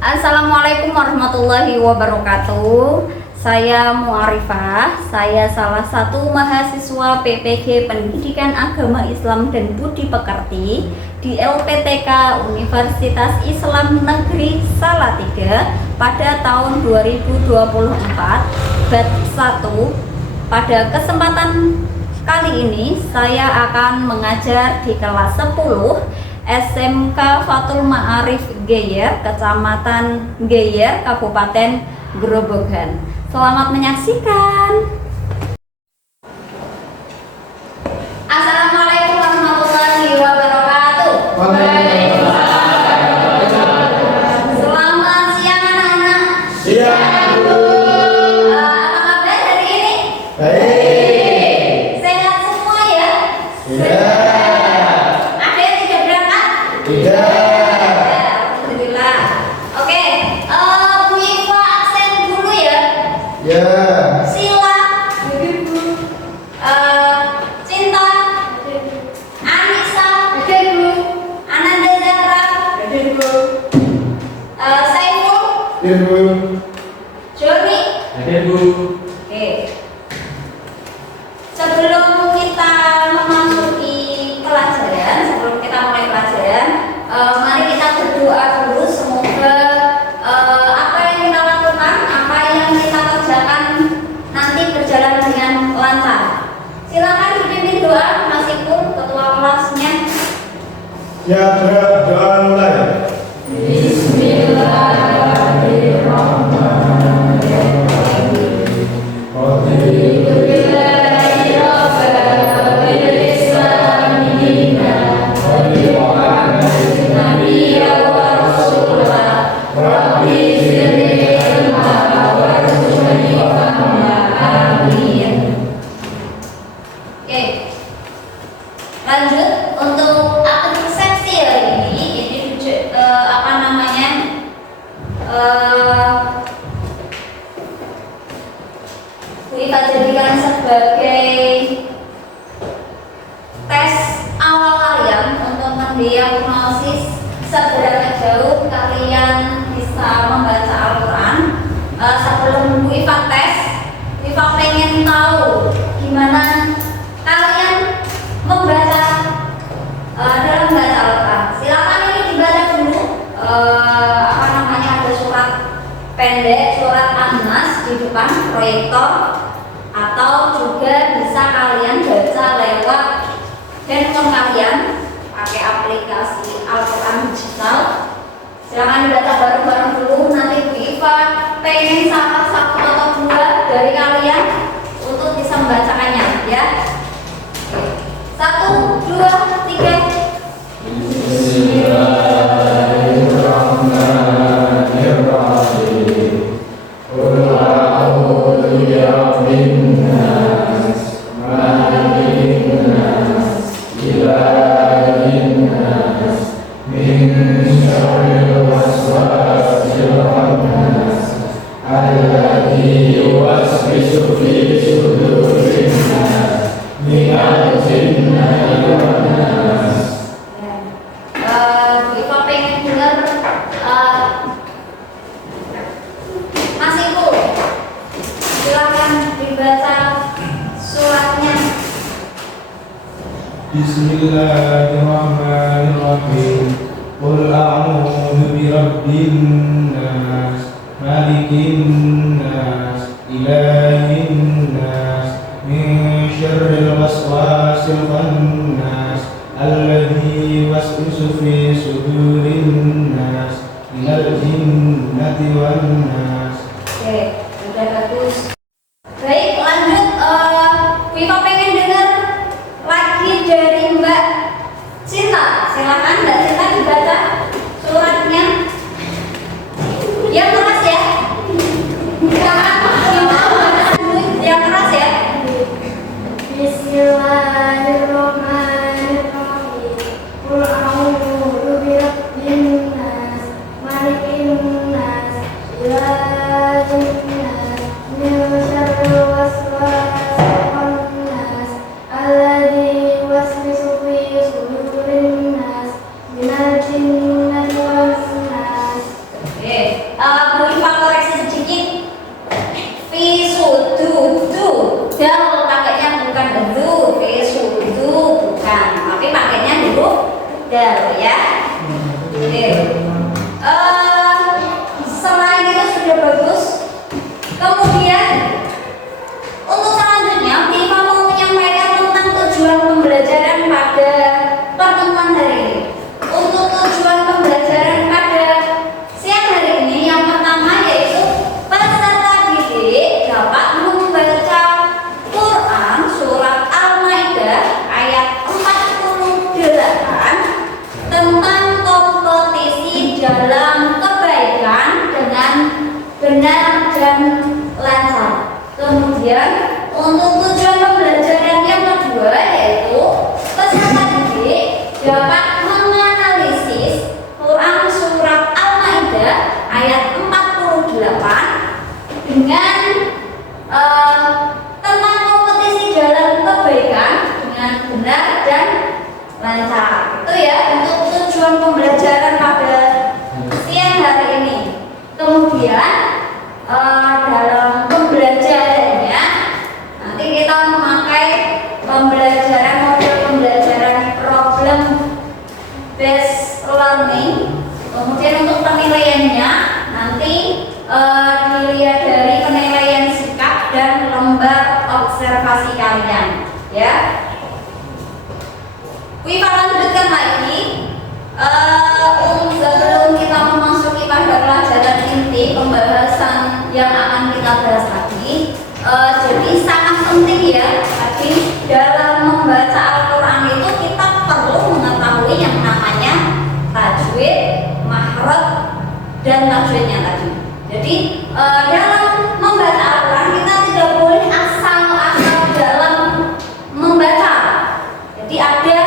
Assalamualaikum warahmatullahi wabarakatuh. Saya Muarifah, saya salah satu mahasiswa PPG Pendidikan Agama Islam dan Budi Pekerti di LPTK Universitas Islam Negeri Salatiga pada tahun 2024 batch 1. Pada kesempatan kali ini saya akan mengajar di kelas 10 SMK Fathul Ma'arif Geyer, Kecamatan Geyer, Kabupaten Grobogan. Selamat menyaksikan. Assalamualaikum warahmatullahi wabarakatuh. Selamat siang anak-anak. Siang. Apa kabar hari ini? Baik. Sehat semua ya? Iya. Ada yang tidak berangkat? Tidak. Alhamdulillah. Oke, Bu Iva absen dulu ya. Ya. Sila, Cinta, Anissa, Ananda Zahra, Saiful, Ibu. Joni. Ibu. Oke. Sebelum kita memasuki pelajaran, sebelum kita mulai pelajaran, mari kita berdoa dulu. Semoga apa yang kita lakukan, apa yang kita kerjakan nanti berjalan dengan lancar. Silakan dipimpin doa, meskipun ketua kelasnya. Ya, doa mulai. Oke, lanjut untuk akun persepsi hari ini apa namanya kita jadikan sebagai tes awal kalian untuk mendiagnosis seberapa jauh kalian bisa membaca Al-Quran. Sebelum Bu Iva tes, Bu Iva pengen tahu gimana kalian membaca dalam membaca Al-Quran. Silakan ini dibaca dulu. Apa namanya, ada surat pendek, surat An-Nas di depan proyektor, atau juga bisa kalian baca lewat handphone kalian pakai aplikasi Al-Quran digital. Silakan dibaca bareng-bareng dulu. Nanti Bu Iva pengen salah satu atau dua dari kalian untuk bisa membacakannya, ya. 1, 2, 3. Bu Iva pengen dengar Mas Ibu. Silakan dibaca suratnya. Bismillahirrahmanirrahim. Qul a'udzu birabbin nas, malikin nas, ilahin nas, min syarril waswasil khannas, alladzi yuwaswisu fi sudurin nas, minal jinnati wan nas. Oke, sudah bagus. Baik, lanjut. Bu Iva pengen dengar lagi dari Mbak Cinta. Silakan Mbak Cinta dibaca suratnya. Yang keras ya. Yang keras ya. Bismillahirrahmanirrahim. Qul a'udzu birabbin nas, malikin nas, ilahin ya. Oke. Selain itu sudah bagus. Kemudian untuk selanjutnya kita mau menyampaikan tentang tujuan pembelajaran pada pertemuan hari ini. Untuk tujuan pembelajaran pada siang hari ini yang pertama yaitu peserta didik dapat membaca Quran surat Al-Maidah ayat 48 tentang kompetisi dalam kebaikan dengan benar dan lancar. Kemudian untuk tujuan pembelajaran yang kedua yaitu peserta didik dapat menganalisis Quran surat Al-Maidah ayat 48 dengan tentang kompetisi dalam kebaikan dengan benar dan lancar. Itu ya untuk tujuan pembelajaran pada siang hari ini. Kemudian dalam pembelajarannya nanti kita memakai model pembelajaran problem based learning. Kemudian untuk penilaiannya nanti dilihat dari penilaian sikap dan lembar observasi kalian ya. Kita lanjutkan lagi sebelum kita memasuki pada pelajaran inti pembahasan yang akan kita bahas tadi. Jadi sangat penting ya tadi dalam membaca Al-Quran itu kita perlu mengetahui yang namanya tajwid, makhraj dan tajwidnya tadi. Jadi dalam membaca Al-Quran kita tidak boleh asal-asal dalam membaca. Jadi ada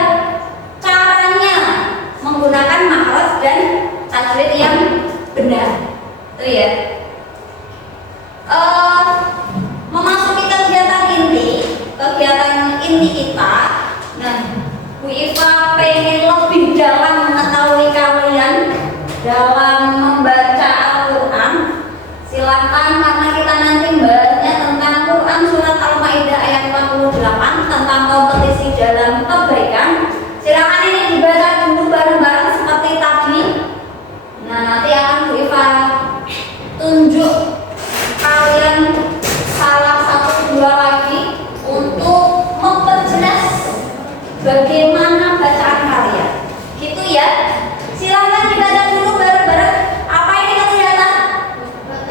caranya menggunakan makhraj dan tajwid yang benar. Itu ya. Memasuki kegiatan inti kita. Nah, Bu Iva pengen lebih dalam mengetahui kalian dalam membaca Al-Quran. Silakan karena kita nanti bahasnya tentang Quran surat Al-Maidah ayat 48 tentang kompetisi dalam kebaikan. Silakan ini dibaca dulu bareng-bareng seperti tadi. Nah, nanti akan Bu Iva tunjuk kalian salah satu dua lagi untuk memperjelas bagaimana bacaan kalian. Gitu ya. Silakan dibaca dulu bareng-bareng. Apa ini kelihatan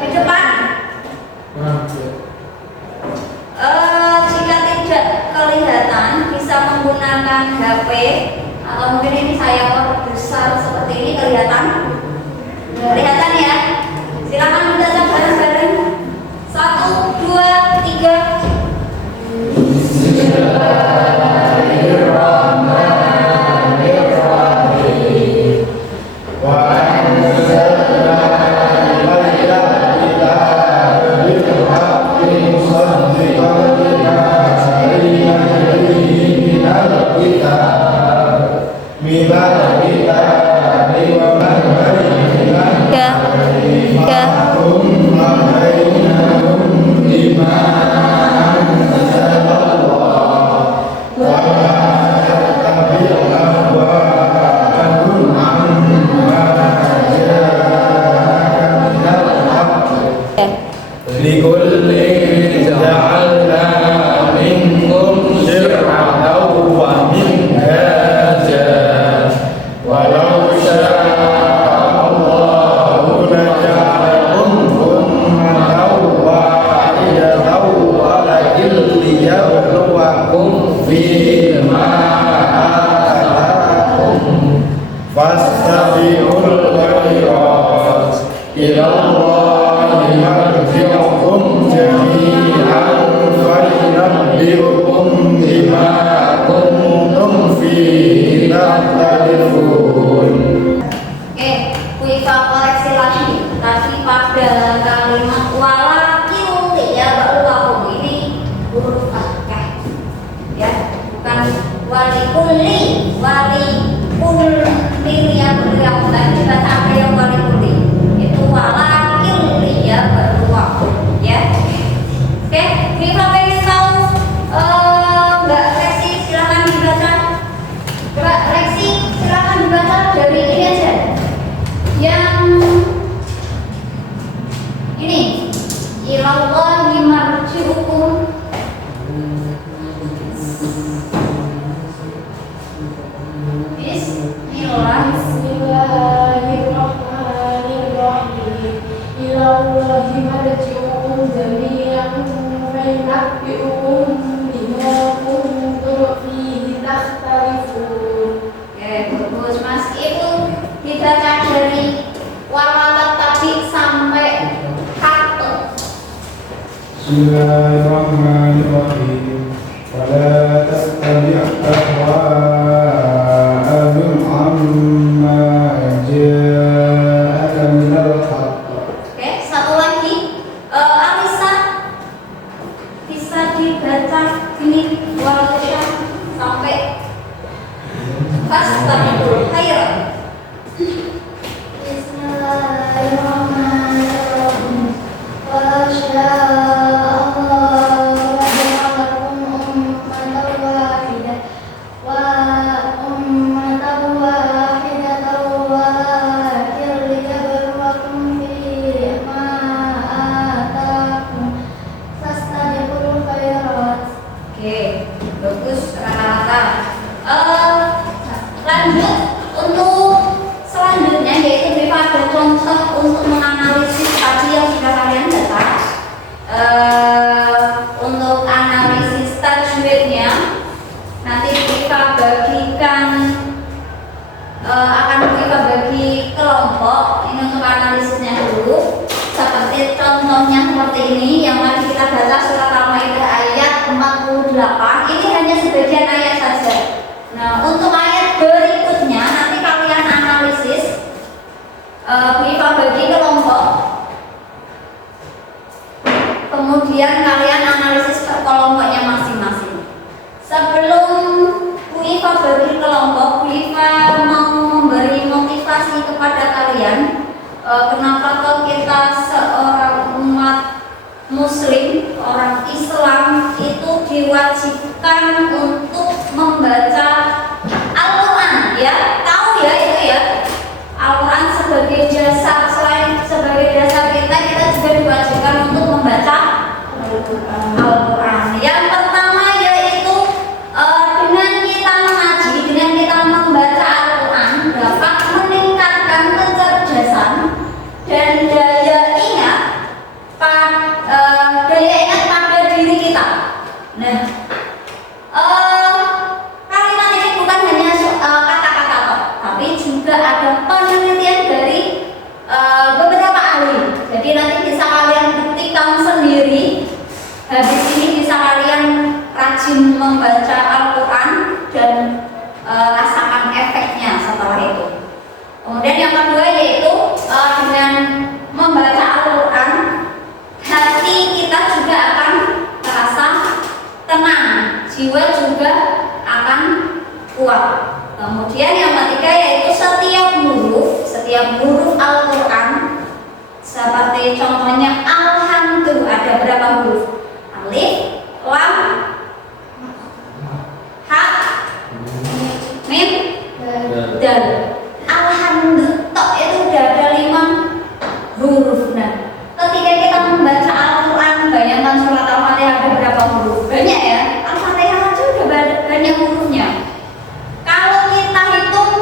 di depan? Jika tidak kelihatan bisa menggunakan HP atau mungkin ini saya perbesar seperti ini kelihatan. Kelihatan ya. Silakan membaca bareng-bareng. 1, 2, 3. Mbak Lexi, silakan dibaca. Bismillahirrahmanirrahim. Ilallahi marji'ukum jami'an fayunabbi'ukum bima kuntum fihi takhtalifun. Oke, bagus Mas. Itu dibaca dari wawalat tadi sampai katut. Bismillahirrahmanirrahim. Wala tattabi' ahwa'ahum amma ja'aka minal haqq. Oke, satu lagi. Alisa bisa dibaca ini walasya sampai fastabiqul khairat. Bismillahirrahmanirrahim. Wa sya'allahu ja'alakum ummatan wahidah wa ummatan wahidatan walakin liyabluwakum fima ataakum fastabiqul khairat. Oke, bagus rata-rata. Lanjut untuk selanjutnya yaitu Briva ada contoh untuk menganalisis tadi yang sudah kalian baca. Untuk analisis tajwidnya nanti Briva bagikan akan Briva bagi kelompok. Ini untuk analisisnya dulu. Seperti contohnya seperti ini yang tadi kita baca surat Al-Maidah ayat 48. Ini hanya sebagian ayat saja. Nah, untuk ayat berikutnya nanti kalian analisis, Briva bagi kelompok. Kemudian kalian analisis per kelompoknya masing-masing. Sebelum Briva bagi kelompok, Briva mau memberi motivasi kepada kalian. Kenapa kalau kita seorang umat Muslim, orang Islam itu diwajibkan untuk membaca Al-Quran, ya, tahu ya itu ya. Al-Quran sebagai jasa, selain sebagai jasa kita juga diwajibkan untuk membaca Al-Quran. Yang pertama yaitu dengan kita mengaji, dengan kita membaca Al-Quran dapat meningkatkan kecerdasan dan daya ingat pada diri kita. Nah, kalimat ini bukan hanya kata-kata, tapi juga ada penelitian dari beberapa ahli. Jadi nanti bisa kalian buktikan sendiri. Habis ini bisa kalian rajin membaca Al-Quran dan rasakan efeknya setelah itu. Kemudian yang kedua yaitu dengan membaca Al-Quran, hati kita juga akan terasa tenang, jiwa juga akan kuat. Kemudian yang ketiga yaitu setiap huruf Al-Quran, seperti contohnya Alhamdulillah, ada berapa huruf? Alif, lam, ha, mim, dal. Alhamdulillah itu udah ada 5 huruf. Nah, ketika kita membaca Al-Quran, bayangkan surat Al-Fatihah ada berapa huruf? Banyak ya, Al-Fatihah aja udah banyak hurufnya. Kalau kita hitung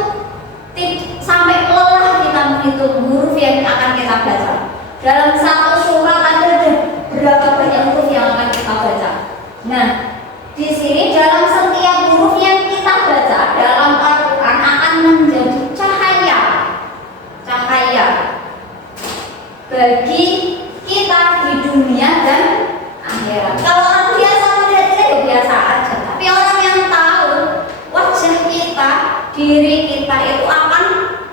sampai lelah kita menghitung huruf yang akan kita baca. Dalam satu surat ada berapa banyak huruf yang akan kita baca. Nah, di sini dalam setiap huruf yang kita baca dalam Al-Quran akan menjadi cahaya bagi kita di dunia dan akhirat. Kalau orang biasa melihat kita ya biasa aja, tapi orang yang tahu wajah kita, diri kita itu akan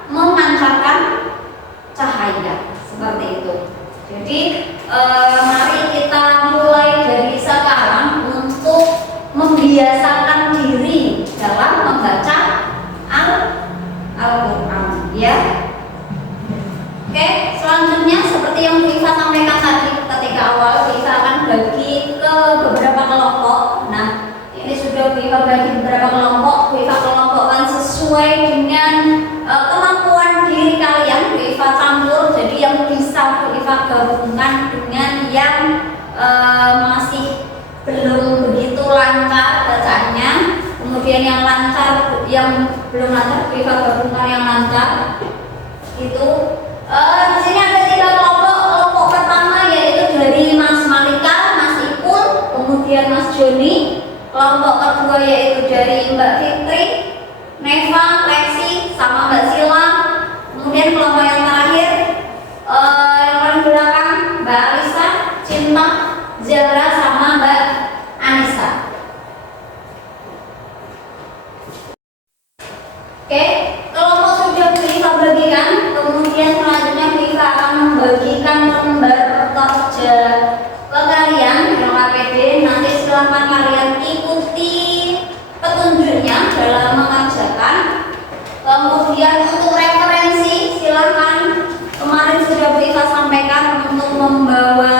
memancarkan cahaya seperti itu. Jadi mari kita mulai dari sekarang untuk membiasakan diri dalam membaca Al-Quran, ya. Oke, selanjutnya seperti yang Briva sampaikan tadi ketika awal, Briva akan bagi ke beberapa kelompok. Nah, ini sudah Briva bagi beberapa kelompok. Briva kelompokkan sesuai dengan kemampuan diri kalian. Briva campur, jadi yang bisa Briva gabungkan dengan yang masih belum begitu lancar bacaannya. Kemudian yang lancar, yang belum lancar Briva gabungkan yang lancar. Itu di sini ada 3 kelompok. Kelompok pertama yaitu dari Mas Malika, Mas Ipul, kemudian Mas Joni. Kelompok kedua yaitu dari Mbak Fitri, Neva, Lexi, sama Mbak Sila. Kemudian kelompok yang terakhir yang paling belakang Mbak Alisa, Cinta, Zara, sama Mbak Anissa. Oke, kelompok sudah bisa bagikan. Kemudian selanjutnya kita akan membagikan lembar kerja ke kalian yang KPD. Nanti silakan kalian ikuti petunjuknya dalam mengerjakan. Kemudian untuk referensi silakan, kemarin sudah Bu Iva sampaikan untuk membawa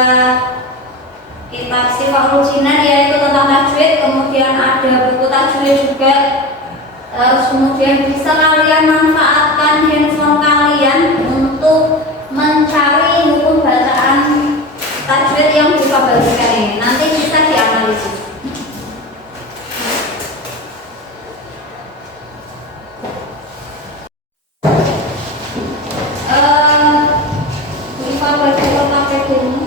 kitab Sifaul Jinan yaitu tentang tajwid, kemudian ada buku tajwid juga. Terus kemudian bisa kalian manfaatkan handphone kalian untuk mencari buku bacaan tajwid yang bisa bagikan ini. Nanti bisa dianalisis. Bisa baca KPD ini.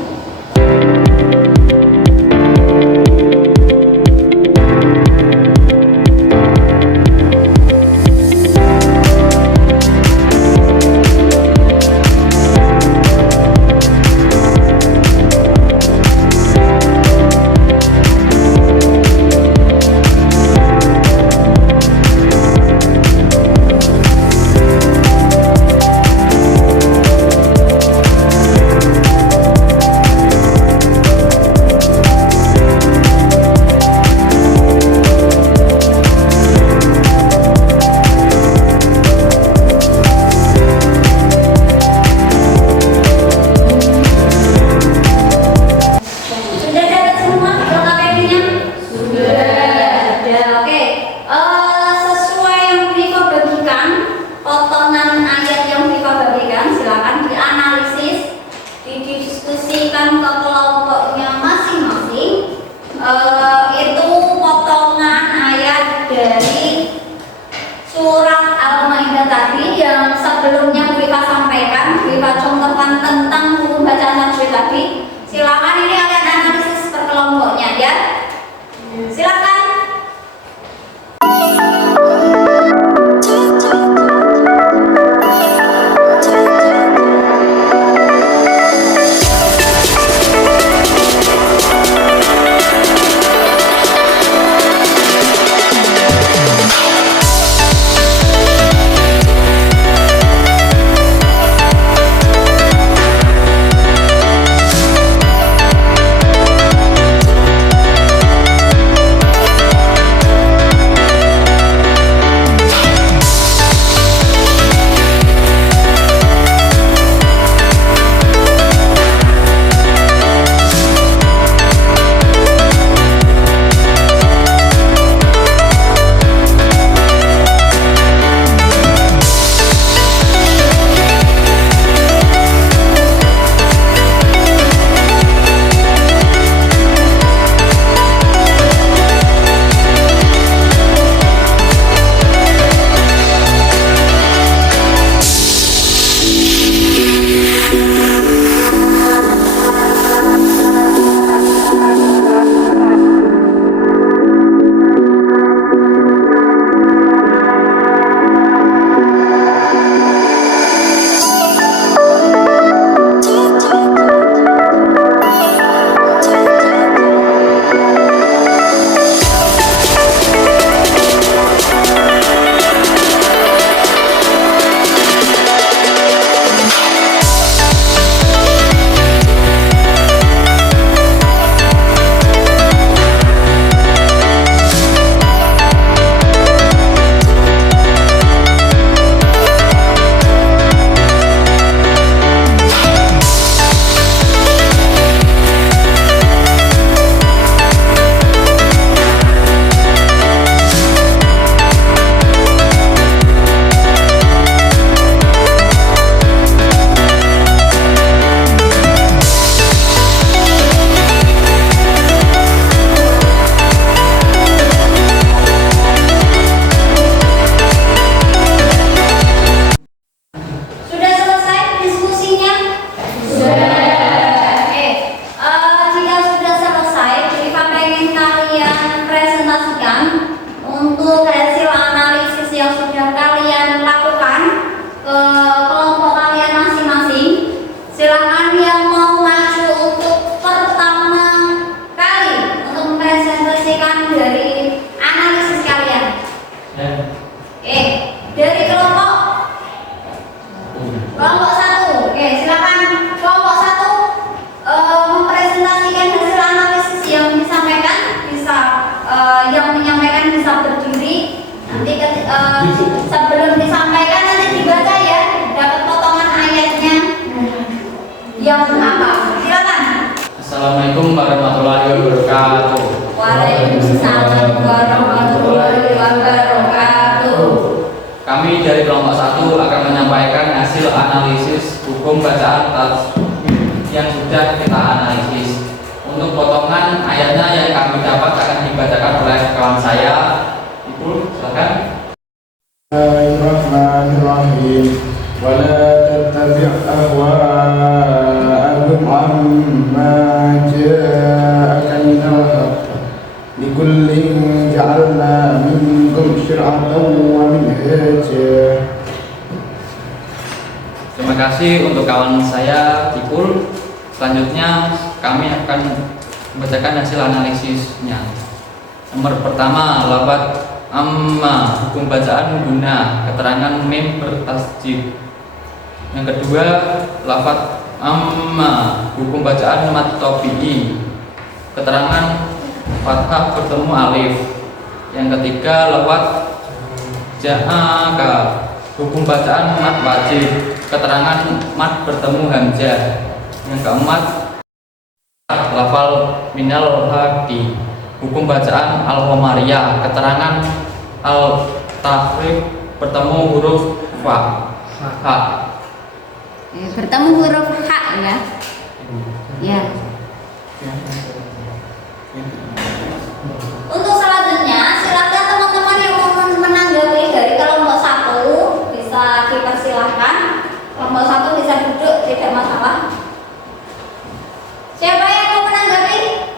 Assalamualaikum warahmatullahi wabarakatuh. Waalaikumsalam warahmatullahi wabarakatuh. Kami dari kelompok 1 akan menyampaikan hasil analisis hukum bacaan tajwid yang sudah kita analisis. Untuk potongan ayatnya yang kami dapat akan dibacakan oleh kawan saya. Ibu, silakan. Bismillahirrahmanirrahim. ولا تتبع أهواءهم عما جاءك من الحق لكل جعلنا منكم شرعة ومنهاجا. Terima kasih untuk kawan saya Ipul. Selanjutnya kami akan membacakan hasil analisisnya. Nomor pertama, lafaz amma, hukum bacaan guna, keterangan mim bertasjid. Yang kedua, lafaz amma, hukum bacaan mat tabi'i, keterangan fathah bertemu alif. Yang ketiga, lafaz ja'aka, hukum bacaan mat wajib, keterangan mat bertemu hamzah. Yang keempat, lafal minal haqi, hukum bacaan al-qamariyah, keterangan al-tahriq bertemu huruf fa. Bertemu huruf H ya. Ya. Untuk selanjutnya, silakan teman-teman yang mau menanggapi dari kelompok 1 bisa dipersilahkan. Kelompok 1 bisa duduk, tidak masalah. Siapa yang mau menanggapi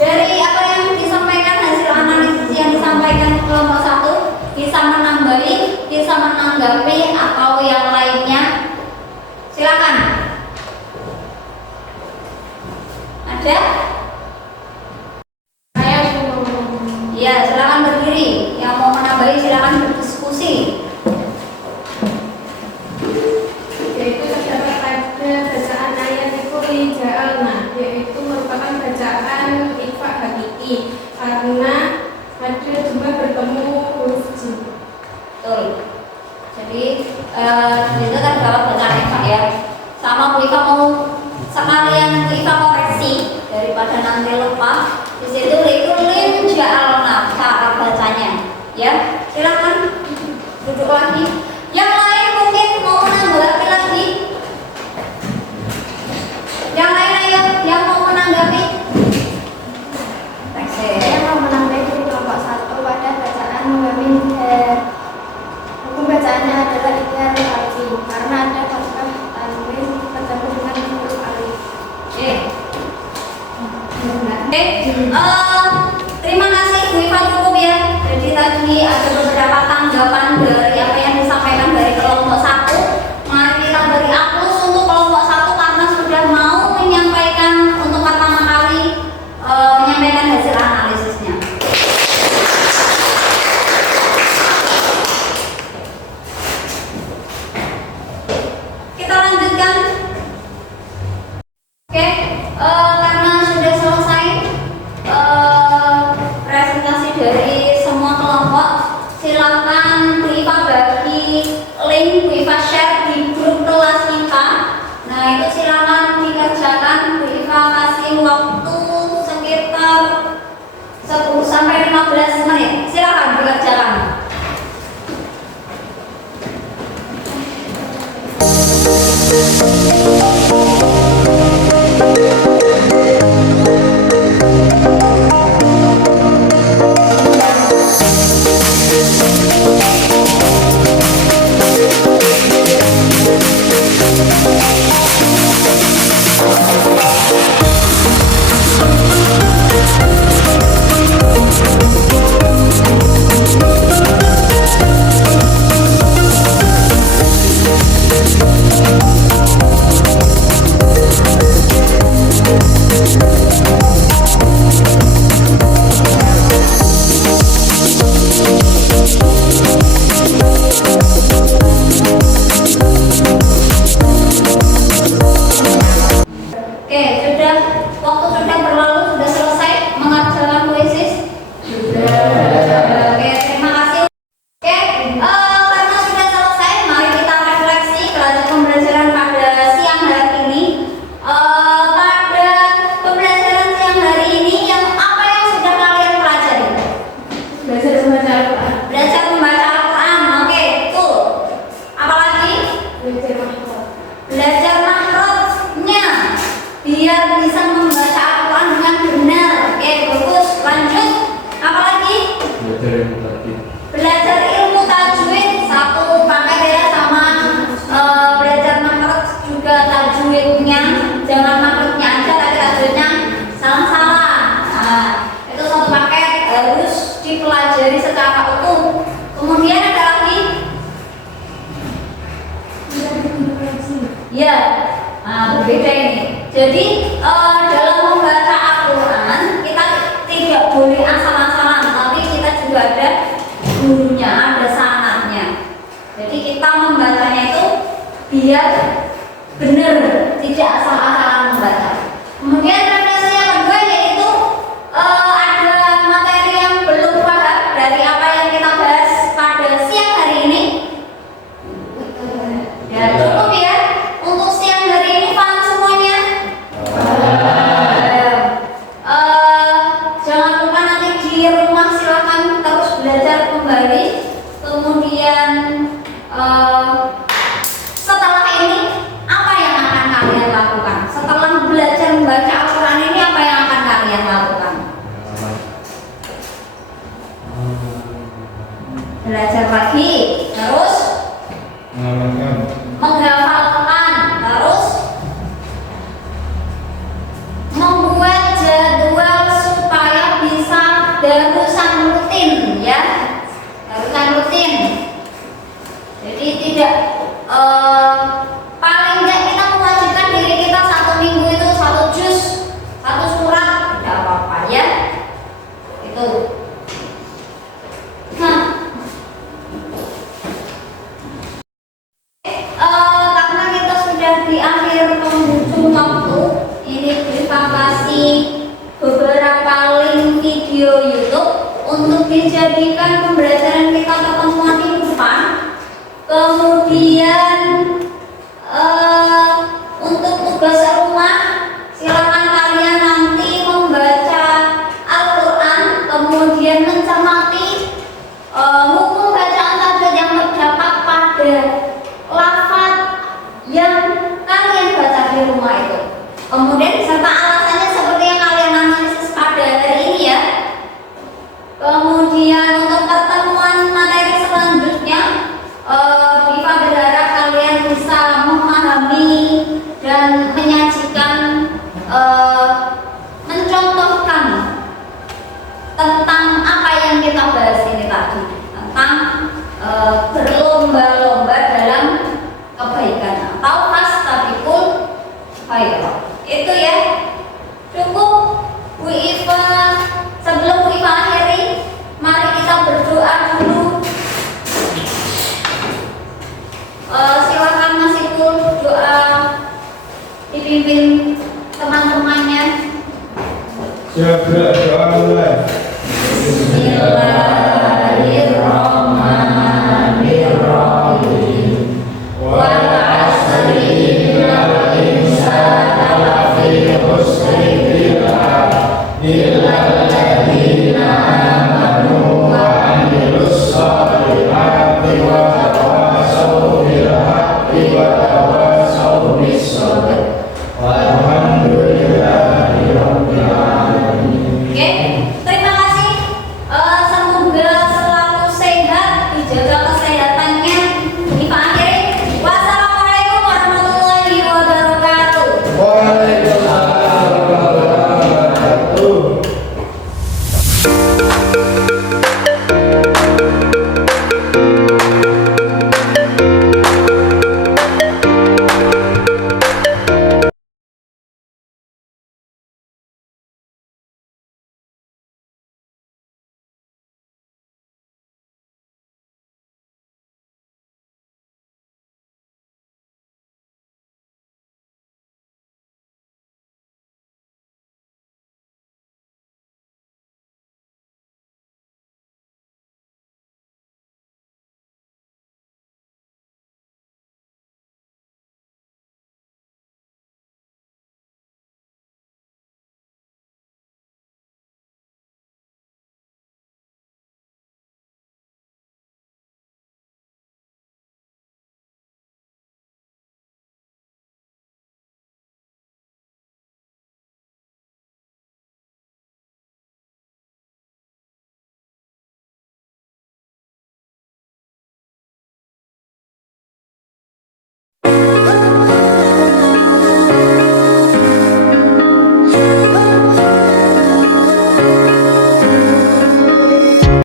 dari apa yang disampaikan, hasil analisis yang disampaikan kelompok 1? Bisa menambahi, bisa menanggapi atau yang lainnya? Silakan. Ada? Saya suruh Ya, silakan berdiri. Yang mau menambahi silakan berdiskusi. yaitu terdapat pada bacaan ayat Likuli Ja'alna, yaitu merupakan bacaan ikhfa hakiki karena ada jumlah bertemu huruf jim. Betul. Jadi itu terdapat bacaan ikhfa ya. Sama Bu Iva mau sekalian Bu Iva koreksi daripada nanti lupa. Di situ likulin ja'alna cara bacanya. Ya, silakan duduk lagi. Yang lain mungkin mau menanggapi lagi. Yang lain ayo, yang mau menanggapi. Saya mau menambahi di kelompok 1 pada bacaan wamin hukum bacaannya adalah ikhfa hakiki karena ada fathah tanwin bertemu dengan huruf alif. Oke. Terima kasih Bu Iva, cukup ya. Jadi tadi ada beberapa tanggapan dari apa yang disampaikan dari kelompok 1. Mari kita beri aplaus untuk kelompok 1 karena sudah mau menyampaikan untuk pertama kali menyampaikan hasil analisisnya. Kita lanjutkan. Oke, karena sudah selesai presentasi dari semua kelompok, silakan Bu Iva bagi link, Bu Iva share di grup kelas kita. Nah itu silakan dikerjakan. Bu Iva kasih waktu sekitar 10 sampai 15 menit. Silakan dikerjakan. Belajar makhrajnya biar bisa membaca Al-Quran dengan benar. Oke, bagus. Lanjut. Apa lagi? Belajar ilmu tajwid. Satu paket ya, sama belajar makhraj juga tajwidnya. Jangan makhrajnya aja tapi tajwidnya salah-salah. Nah, itu satu paket harus dipelajari secara utuh. Kemudian ada lagi. Ya, berbeda ini. Jadi dalam membaca Al-Quran kita tidak boleh asal-asalan, tapi kita juga ada gurunya, ada sanadnya. Jadi kita membacanya itu biar benar, tidak asal-asalan membaca. Kemudian referensi yang kedua yaitu ada materi yang belum paham dari apa yang kita bahas pada siang hari ini. Ya, cukup ya. Untuk siang hari ini paham semuanya? Jangan lupa nanti di rumah silakan terus belajar kembali. Kemudian setelah ini apa yang akan kalian lakukan? Setelah belajar membaca Al-Quran ini apa yang akan kalian lakukan? Belajar lagi, terus menghafalkan, terus membuat jadwal supaya bisa darusan rutin ya, darusan rutin. Jadi tidak paling enggak kita mewajibkan diri kita 1 minggu itu 1 juz, 1 surat, tidak apa-apa ya. Itu. Nah, karena kita sudah di akhir penghujung waktu, ini kita kasih beberapa link video YouTube untuk dijadikan pembelajaran kita pertemuan minggu depan. Kemudian untuk tugas rumah silakan kalian nanti membaca Al-Quran, kemudian mencermati hukum bacaan tajwid yang terdapat pada lafaz yang kalian baca di rumah itu. Kemudian serta alasannya seperti yang kalian analisis pada hari ini ya. Kemudian untuk pertemuan materi selanjutnya, Diva berharap kalian bisa memahami dan menyajikan, mencontohkan tentang apa yang kita bahas ini tadi, tentang berlomba-lomba dalam kebaikan atau fastabiqul khairat. Itu ya. Cukup Bu Iva. Sebelum Bu Iva akhiri, mari kita berdoa dulu. Silakan Mas Ipul doa dipimpin teman-temannya. Siap, doa mulai. Bismillah.